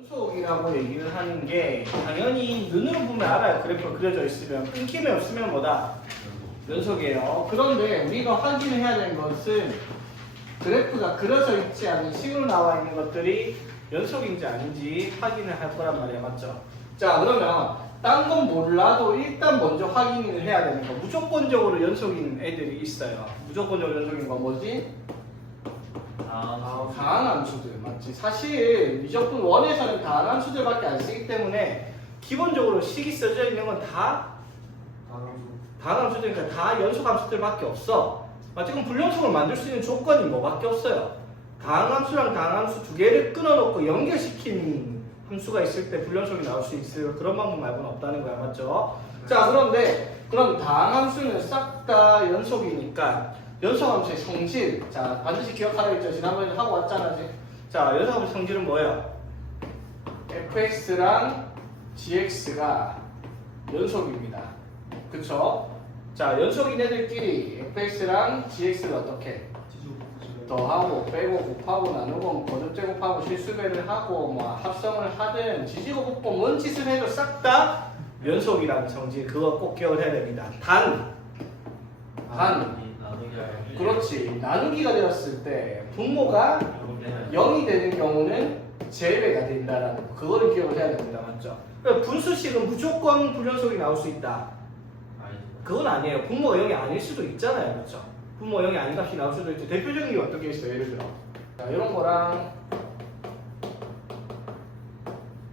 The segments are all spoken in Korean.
연속이라고 얘기를 하는 게 당연히 눈으로 보면 알아요. 그래프가 그려져 있으면 끊김이 없으면 뭐다? 연속이에요. 그런데 우리가 확인해야 되는 것은 그래프가 그려져 있지 않은 식으로 나와 있는 것들이 연속인지 아닌지 확인을 할 거란 말이야. 맞죠? 자, 그러면 딴 건 몰라도 일단 먼저 확인을 해야 되는 거. 무조건적으로 연속인 애들이 있어요. 무조건적으로 연속인 거 뭐지? 다항함수들 맞지? 사실 미적분 1에서는 다항함수들밖에 안 쓰기 때문에 기본적으로 식이 써져 있는 건 다 다항함수들이니까 다 연속함수들밖에 없어. 맞지? 그럼 불연속을 만들 수 있는 조건이 뭐밖에 없어요? 다항함수랑 다항함수 두 개를 끊어놓고 연결시킨 함수가 있을 때 불연속이 나올 수 있을 그런 방법 말고는 없다는 거야. 맞죠? 자, 그런데 그럼 다항함수는 싹 다 연속이니까 연속함수의 성질, 자 반드시 기억하라 했죠. 지난번에 하고 왔잖아. 자, 연속함수의 성질은 뭐예요? fx랑 gx가 연속입니다. 그쵸? 자, 연속인 애들끼리 fx랑 gx를 어떻게? 더하고 빼고 곱하고 나누고 거듭 제곱하고 실수배를 하고 뭐 합성을 하든 지지고 곱고 뭔 짓을 해도 싹 다 연속이라는 성질, 그거 꼭 기억을 해야 됩니다. 단 그렇지, 나누기가 되었을 때 분모가 0이 되는 경우는 제외가 된다라는 거, 그거를 기억을 해야 됩니다. 맞죠? 그러니까 분수식은 무조건 불연속이 나올 수 있다, 그건 아니에요. 분모가 0이 아닐 수도 있잖아요. 그렇죠? 분모 0이 아닌 값이 나올 수도 있죠. 대표적인 게 어떤 게 있어요? 예를 들어 자, 이런 거랑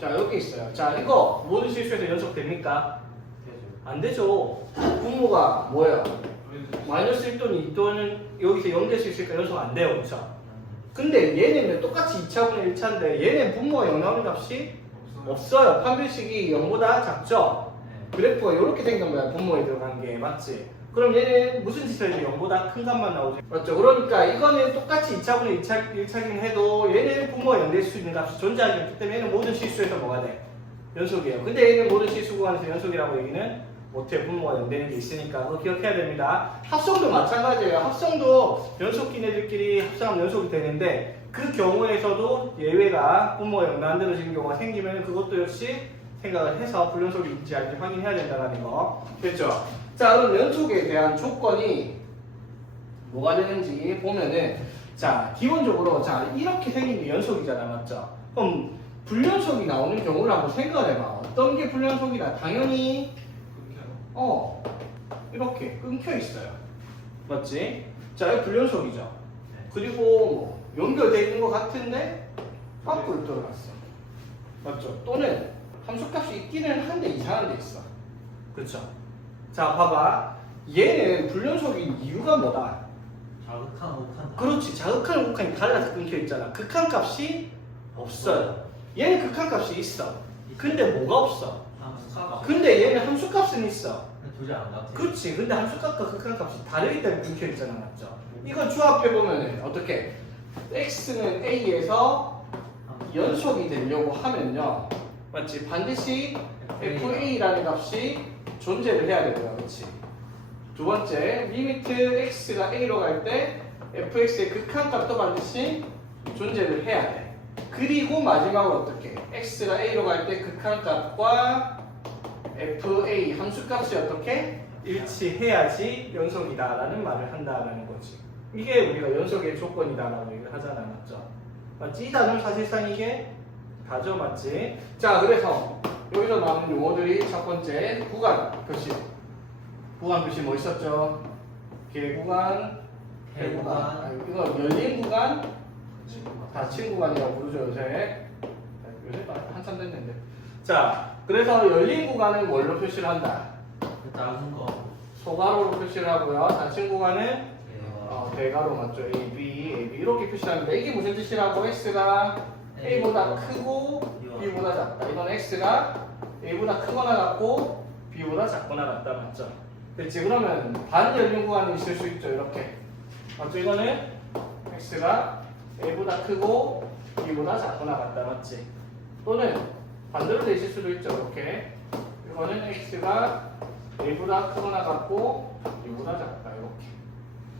자, 여기 있어요. 자, 이거 모든 실수에서 연속됩니까? 안 되죠. 분모가 뭐예요? 마이너스 1 또는 2 또는 여기서 0 될 수 있으니까 연속 안 돼요. 그렇죠? 근데 얘는 똑같이 2차분의 1차인데 얘는 분모가 0 나오는 값이 없어요. 판별식이 0보다 작죠? 그래프가 이렇게 생긴 거야. 분모에 들어간 게. 맞지? 그럼 얘는 무슨 짓을 해도 0보다 큰 값만 나오죠. 맞죠? 그러니까 이거는 똑같이 2차분의 1차긴 해도 얘는 분모가 0 될 수 있는 값이 존재하기 때문에 얘는 모든 실수에서 뭐가 돼? 연속이에요. 근데 얘는 모든 실수 구간에서 연속이라고 얘기는 못해. 분모가 0 되는 게 있으니까 그거 기억해야 됩니다. 합성도 마찬가지예요. 합성도 연속인 애들끼리 합성하면 연속이 되는데 그 경우에서도 예외가 분모가 0 만들어지는 경우가 생기면 그것도 역시 생각을 해서 불연속인지 아닌지 확인해야 된다는 거. 됐죠? 자, 그럼 연속에 대한 조건이 뭐가 되는지 보면은, 자, 기본적으로 자 이렇게 생긴 게 연속이잖아. 맞죠? 그럼 불연속이 나오는 경우를 한번 생각을 해봐. 어떤 게 불연속이다? 당연히 이렇게 끊겨 있어요. 맞지? 자, 이거 불연속이죠. 그리고 뭐 연결되어 있는 것 같은데 밖으로 들어갔어. 맞죠? 또는 함수값이 있기는 한데 이상한 데 있어. 그렇죠? 자, 봐봐. 얘는 불연속인 이유가 뭐다? 자극한 욱한. 그렇지. 자극한 욱한이 달라서 끊겨 있잖아. 극한값이 없어요. 얘는 극한값이 있어. 근데 뭐가 없어? 근데 얘는 함수값은 있어. 둘이 안 같아. 그렇지. 근데 함수값과 극한값이 다르기 때문에 끊겨 있잖아. 맞죠? 이거 조합해보면 어떻게? x는 a에서 연속이 되려고 하면요. 맞지? 반드시 fa라는 값이 존재를 해야 되고요. 그렇지? 두 번째, 리미트 x가 a로 갈 때 fx의 극한값도 반드시 존재를 해야 돼. 그리고 마지막으로 어떻게? x가 a로 갈 때 극한값과 fa 함수값이 어떻게? 일치해야지 연속이다라는 말을 한다라는 거지. 이게 우리가 연속의 조건이다라고 얘기를 하잖아. 맞죠? 맞지? 이 단어는 사실상 이게 다죠. 맞지? 자, 그래서 여기서 나오는 용어들이 첫 번째 구간 표시. 구간 표시 뭐 있었죠? 개구간, 개구간. 이거 열린 구간, 닫힌 구간이라고 부르죠. 요새 한참 됐는데. 자, 그래서 열린 구간은 뭘로 표시를 한다? 작은 거. 소가로로 표시를 하고요. 닫힌 구간은 대가로 맞죠? A, B, A, B 이렇게 표시하는데 이게 무슨 뜻이라고? X가 A보다 크고 B보다 작다. 이건 X가 A보다 크거나 같고 B보다 작거나 같다. 맞죠? 그렇지? 그러면 반열린 구간이 있을 수 있죠. 이렇게. 맞죠? 이거는 X가 A보다 크고 B보다 작거나 같다. 맞지? 또는 반대로 돼 있을 수도 있죠. 이렇게. 이거는 X가 A보다 크거나 같고 B보다 작다. 이렇게.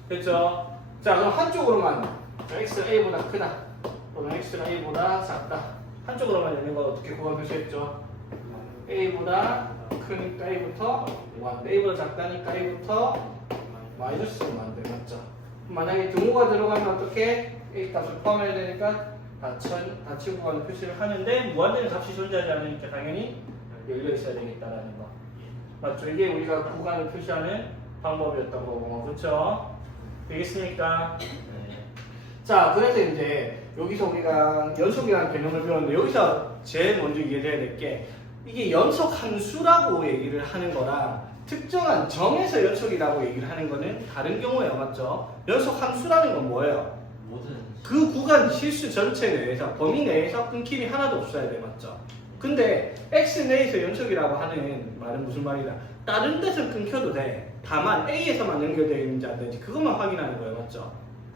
됐죠? 자, 그럼 한쪽으로만 X가 A보다 크다 또는 X가 A보다 작다 한쪽으로만 열린 건 어떻게 구간 표시했죠? A보다 크니까 A부터 1, A보다 작다니까 A부터 마이너스로 만들 맞죠? 만약에 등호가 들어가면 어떻게 A 값을 포함해야 되니까 닫힌 구간을 표시를 하는데 무한대는 값이 존재하지 않으니까 당연히 열려 있어야 되겠다라는 거 맞죠? 이게 우리가 구간을 표시하는 방법이었던 거고 그렇죠? 되겠습니까? 네. 자 그래서 이제 여기서 우리가 연속이라는 개념을 배웠는데 여기서 제일 먼저 이해해야 될 게 이게 연속 함수라고 얘기를 하는 거랑 특정한 정에서 연속이라고 얘기를 하는 거는 다른 경우예요 맞죠? 연속 함수라는 건 뭐예요? 모든 그 구간 실수 전체 내에서 범위 내에서 끊김이 하나도 없어야 돼 맞죠? 근데 X 내에서 연속이라고 하는 말은 무슨 말이냐 다른 데서 끊겨도 돼 다만 A에서만 연결되어 있는지 안 되는지 그것만 확인하는 거예요 맞죠?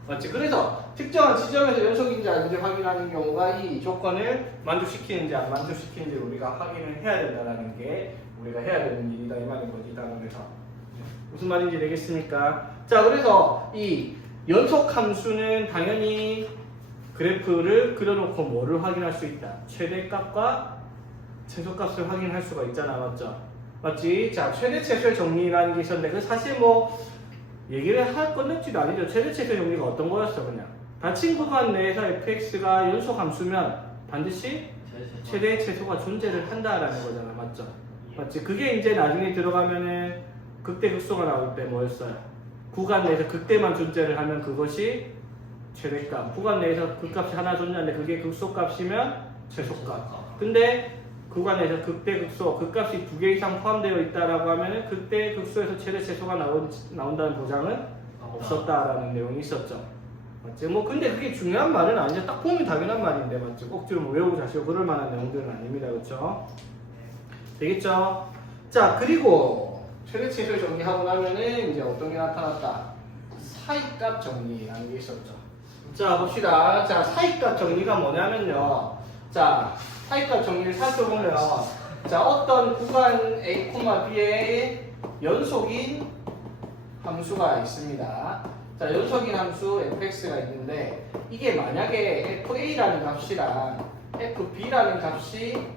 맞지? 그래서 특정한 지점에서 연속인지 아닌지 확인하는 경우가 이 조건을 만족시키는지 안 만족시키는지 우리가 확인을 해야 된다는 게 우리가 해야 되는 일이다 이 말인 거지 이 단원에서 무슨 말인지 되겠습니까? 자 그래서 이 연속 함수는 당연히 그래프를 그려놓고 뭐를 확인할 수 있다? 최대값과 최소값을 확인할 수가 있잖아 맞죠? 맞지? 자 최대 최소의 정리라는 게 있었는데 그 사실 뭐 얘기를 할 건덕지도 아니죠. 최대 최소 정리가 어떤 거였어 그냥 닫힌 구간 내에서 fx가 연속 함수면 반드시 최대 최소가 존재를 한다라는 거잖아 맞죠? 맞지? 그게 이제 나중에 들어가면은 극대 극소가 나올 때 뭐였어요? 구간 내에서 극대만 존재를 하면 그것이 최대값 구간 내에서 극값이 하나 존재하는데 그게 극소값이면 최소값 근데 구간에서 극대 극소 극값이 2개 이상 포함되어 있다라고 하면은 극대 극소에서 최대 최소가 나온다는 보장은 없었다라는 내용이 있었죠 맞지? 뭐 근데 그게 중요한 말은 아니죠 딱 보면 당연한 말인데 맞죠? 꼭지로 뭐 외우고 자시고 그럴 만한 내용들은 아닙니다 그렇죠? 되겠죠? 자 그리고 최대 최소 정리하고 나면은 이제 어떤 게 나타났다? 사이값 정리라는 게 있었죠. 자 봅시다. 자 사이값 정리가 뭐냐면요. 자 사이값 정리를 살펴보면 자 어떤 구간 A, B의 연속인 함수가 있습니다. 자 연속인 함수 fx가 있는데 이게 만약에 fa라는 값이랑 fb라는 값이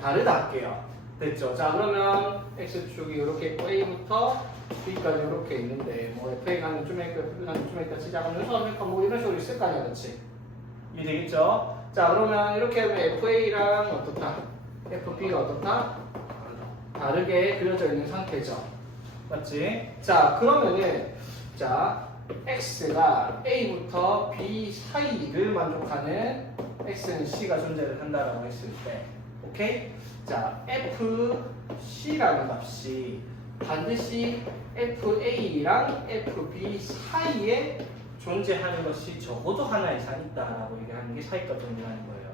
다르다 할게요. 됐죠? 자 그러면 x축이 이렇게 있고 a부터 b까지 이렇게 있는데 뭐 fa가 하는 좀 있고 fb가 하는 좀 있다 치자 그러면 연속하니까 뭐 이런 식으로 있을 거 아니야 그렇지? 이해되겠죠? 자 그러면 이렇게 하면 fa랑 어떻다? fb가 어떻다? 다르게 그려져 있는 상태죠 맞지? 자 그러면은 자 x가 a부터 b 사이를 만족하는 x는 c가 존재를 한다라고 했을 때 오케이? 자 fc라는 값이 반드시 fa랑 fb 사이에 존재하는 것이 적어도 하나 이상 있다라고 얘기하는 게 사이값 정리하는 거예요.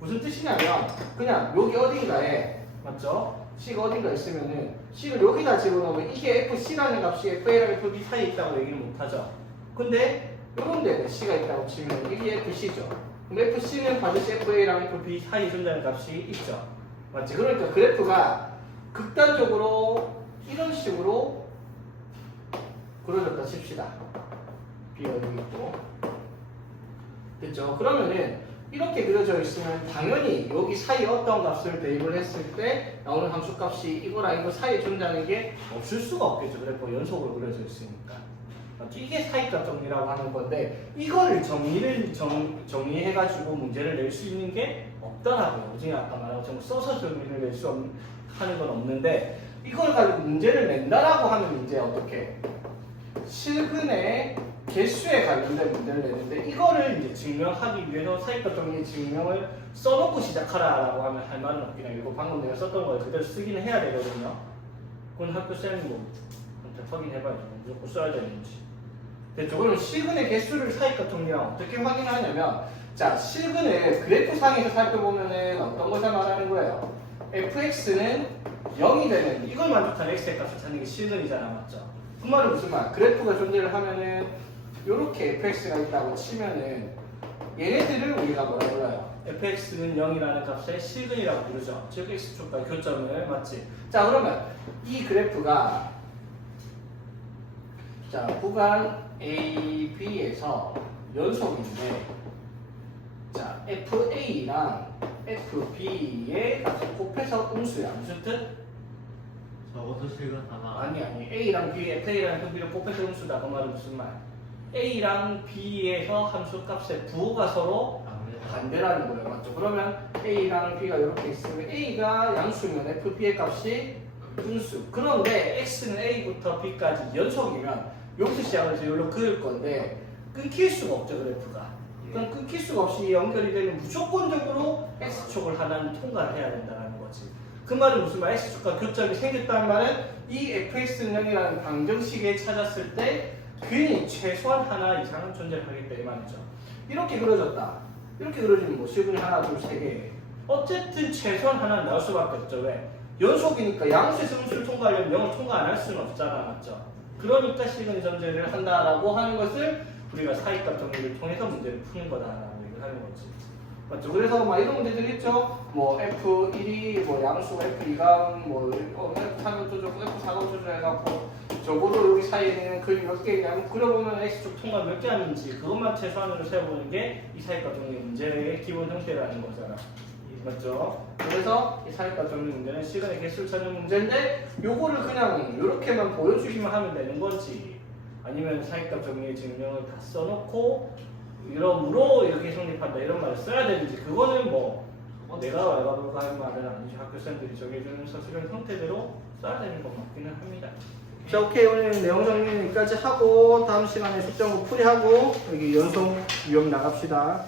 무슨 뜻이냐면 그냥 여기 어딘가에 맞죠? C가 어딘가 있으면은 C를 여기다 집어넣으면 이게 FC라는 값이 FA랑 FB 사이에 있다고 얘기를 못하죠. 근데 이런 데는 C가 있다고 치면 이게 FC죠. 그럼 FC는 반드시 FA랑 FB 사이에 존재하는 값이 있죠. 맞지? 그러니까 그래프가 극단적으로 이런 식으로 그려졌다 칩시다. B가 여기 있고 됐죠? 그러면은 이렇게 그려져 있으면 당연히 여기 사이에 어떤 값을 대입을 했을 때 나오는 함수값이 이거랑 이거 사이에 존재하는 게 없을 수가 없겠죠. 그래서 연속으로 그려져 있으니까. 맞죠? 이게 사이값 정리라고 하는 건데 이거를 정리해가지고 문제를 낼 수 있는 게 없더라고요. 오징어 아까 말한 것처럼 써서 정리를 낼 수 하는 건 없는데 이걸 가지고 문제를 낸다라고 하면 이제 어떻게 실근의 개수에 관련된 문제를 내는데 이거를 이제 증명하기 위해서 사이값 정리 증명을 써놓고 시작하라라고 하면 할 말은 없긴 해요. 이거 방금 내가 썼던 걸 그대로 쓰기는 해야 되거든요. 그건 학교 쌤이 뭐 확인해봐야죠. 무조건 써야 되는지. 됐죠? 그럼 실근의 개수를 사이값 정리랑 어떻게 확인하냐면 자 실근을 그래프상에서 살펴보면은 어떤 것을 말하는 거예요? fx는 0이 되는 이걸 만족하는 x의 값을 찾는 게 실근이잖아 맞죠? 그 말은 무슨 말? 그래프가 존재를 하면은 이렇게 fx가 있다고 치면은 얘네들을 우리가 뭐라 불러요? fx는 0이라는 값의 실근이라고 부르죠. 즉 x축과 교점을 맞지? 자 그러면 이 그래프가 자 구간 A, B에서 연속인데 자 fa랑 FB의 값을 곱해서 음수야. 무슨 뜻? 적어도 실근 하나. 아니 A랑 B, FA랑 FB를 곱해서 음수다. 그 말은 무슨 말? A랑 B에서 함수 값의 부호가 서로 반대라는 거예요. 맞죠? 그러면 A랑 B가 이렇게 있으면 A가 양수면 FB의 값이 분수. 그런데 X는 A부터 B까지 연속이면 여기서 시작을 해서 여기로 그을 건데 끊길 수가 없죠, 그래프가. 그럼 끊길 수가 없이 연결이 되면 무조건적으로 X축을 하나는 통과를 해야 된다는 거지. 그 말은 무슨 말? X축과 교점이 생겼다는 말은 이 fx는0이라는 방정식에 찾았을 때 균이 최소한 하나 이상은 존재하겠다 이 말이죠. 이렇게 그려졌다. 이렇게 그려지면 뭐 실근이 하나, 둘, 세 개. 어쨌든 최소한 하나는 나올 수밖에 없죠. 왜? 연속이니까 양수에서 음수를 통과하려면 0을 통과 안 할 수는 없잖아. 맞죠? 그러니까 실근 전제를 한다라고 하는 것을 우리가 사이값 정리를 통해서 문제를 푸는 거다라고 얘기를 하는 거지. 맞죠? 그래서 막 이런 문제들 있죠? 뭐 F1이 뭐 양수 F2가 뭐 F3을 쪼주고 F4가 쪼주 해갖고 적어도 여기 사이에는 그림 몇 개 있냐면 그려보면 X축 통과 몇 개 하는지 그것만 최소한으로 세워보는 게 이 사이값 정리 문제의 기본 형태라는 거잖아. 맞죠? 그래서 이 사이값 정리 문제는 시간의 개수를 찾는 문제인데 요거를 그냥 이렇게만 보여주기만 하면 되는 건지 아니면 사이값 정리의 증명을 다 써놓고 이러므로 이렇게 성립한다 이런 말을 써야 되는지 그거는 뭐 내가 왈가불가 할 말은 아니지. 학교 쌤들이 정해주는 서술형 형태대로 써야 되는 것 같기는 합니다. 자, 오케이. 오늘 내용 정리는 여기까지 하고 다음 시간에 숙제하고 풀이하고 여기 연속 유형 나갑시다.